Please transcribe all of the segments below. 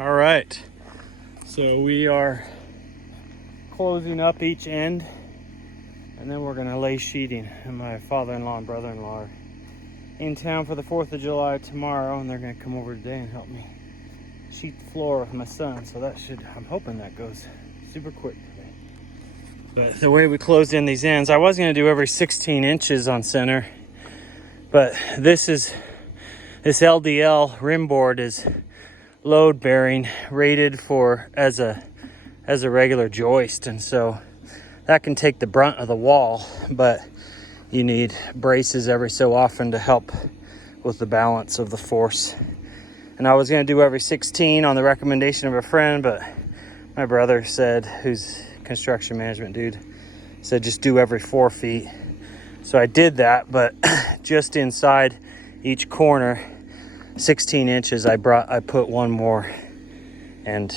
All right, so we are closing up each end, and then we're gonna lay sheeting. And my father-in-law and brother-in-law are in town for the 4th of July tomorrow, and they're gonna come over today and help me sheet the floor with my son. So that should, I'm hoping that goes super quick today. But the way we closed in these ends, I was gonna do every 16 inches on center, but this LDL rim board is load bearing, rated for as a regular joist, and so that can take the brunt of the wall, but you need braces every so often to help with the balance of the force. And I was going to do every 16 on the recommendation of a friend, but my brother said, who's construction management dude, said just do every 4 feet. So I did that, but just inside each corner 16 inches I put one more, and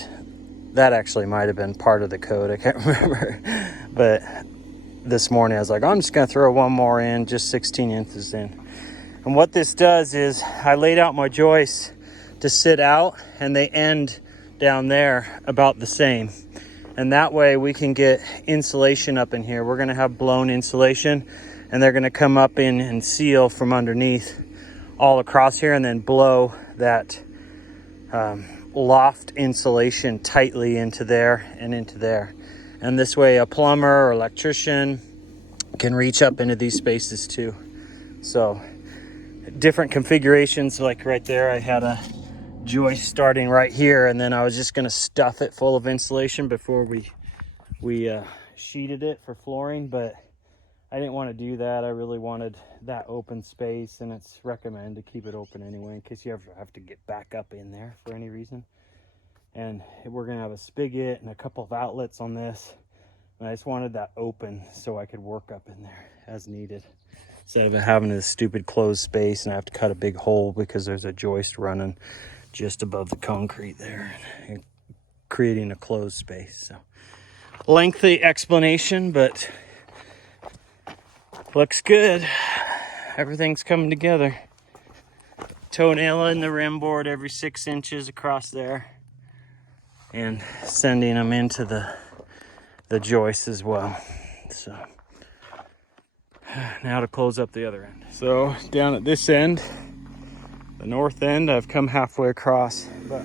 that actually might have been part of the code, I can't remember. But this morning I was like, I'm just gonna throw one more in, just 16 inches in. And what this does is I laid out my joists to sit out, and they end down there about the same, and that way we can get insulation up in here. We're gonna have blown insulation, and they're gonna come up in and seal from underneath all across here, and then blow that loft insulation tightly into there and into there. And this way a plumber or electrician can reach up into these spaces too. So different configurations, like right there I had a joist starting right here, and then I was just going to stuff it full of insulation before we sheeted it for flooring, but I didn't want to do that. I really wanted that open space, and it's recommended to keep it open anyway in case you ever have to get back up in there for any reason. And we're gonna have a spigot and a couple of outlets on this, and I just wanted that open so I could work up in there as needed, instead of having this stupid closed space and I have to cut a big hole because there's a joist running just above the concrete there and creating a closed space. So lengthy explanation, but looks good. Everything's coming together. Toenail in the rim board every 6 inches across there, and sending them into the joist as well. So now to close up the other end. So down at this end, the north end, I've come halfway across. But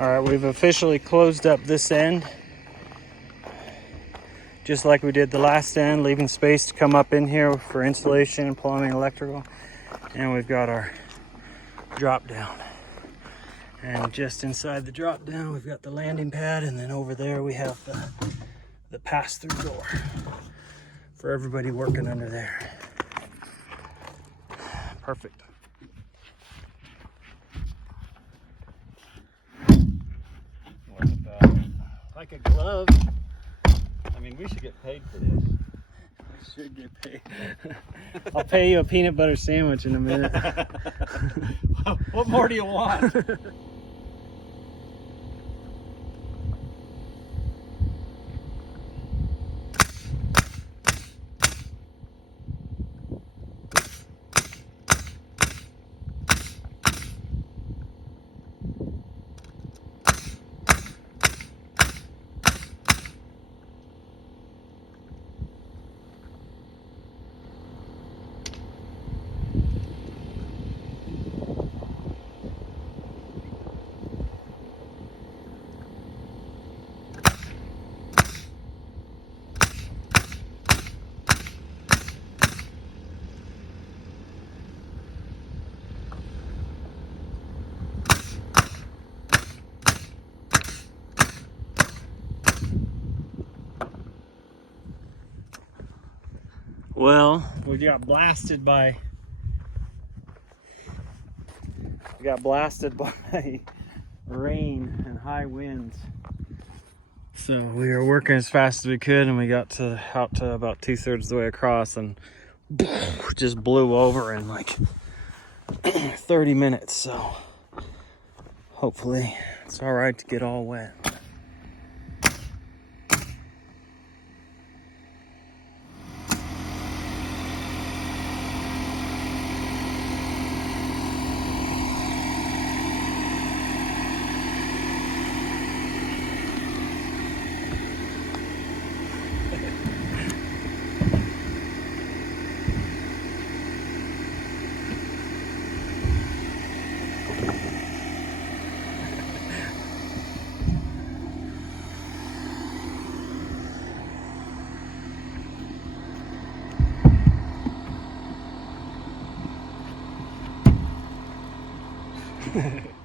all right, we've officially closed up this end, just like we did the last end, leaving space to come up in here for insulation, plumbing, electrical. And we've got our drop down. And just inside the drop down, we've got the landing pad, and then over there we have the pass-through door for everybody working under there. Perfect. Like a glove. I mean, we should get paid for this. We should get paid. I'll pay you a peanut butter sandwich in a minute. What more do you want? Well, we got blasted by rain and high winds. So we were working as fast as we could, and we got out to about 2/3 of the way across, and just blew over in like 30 minutes. So hopefully it's all right to get all wet.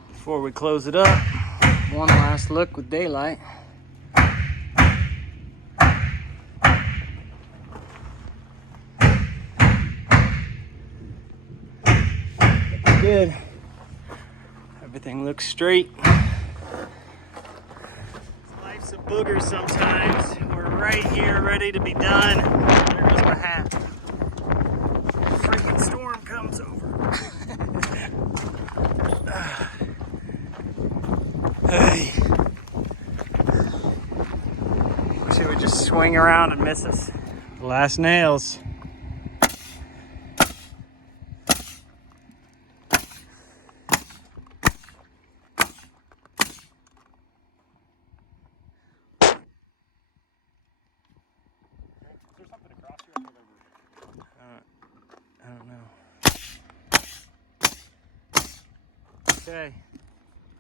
Before we close it up, one last look with daylight. Good. Everything looks straight. Life's a booger sometimes. We're right here ready to be done. There goes my hat. Freaking storm comes over. Hey. Wish it would just swing around and miss us. Last nails. I don't know. Okay,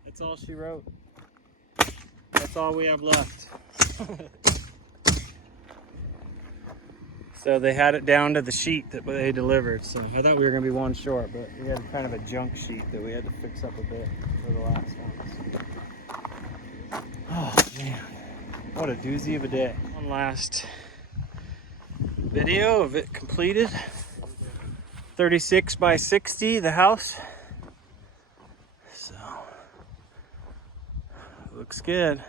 that's all she wrote. That's all we have left. So they had it down to the sheet that they delivered. So I thought we were gonna be one short, but we had kind of a junk sheet that we had to fix up a bit for the last ones. Oh man, what a doozy of a day. One last video of it completed. 36 by 60, the house. So, looks good.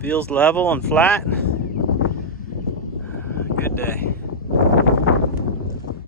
Feels level and flat.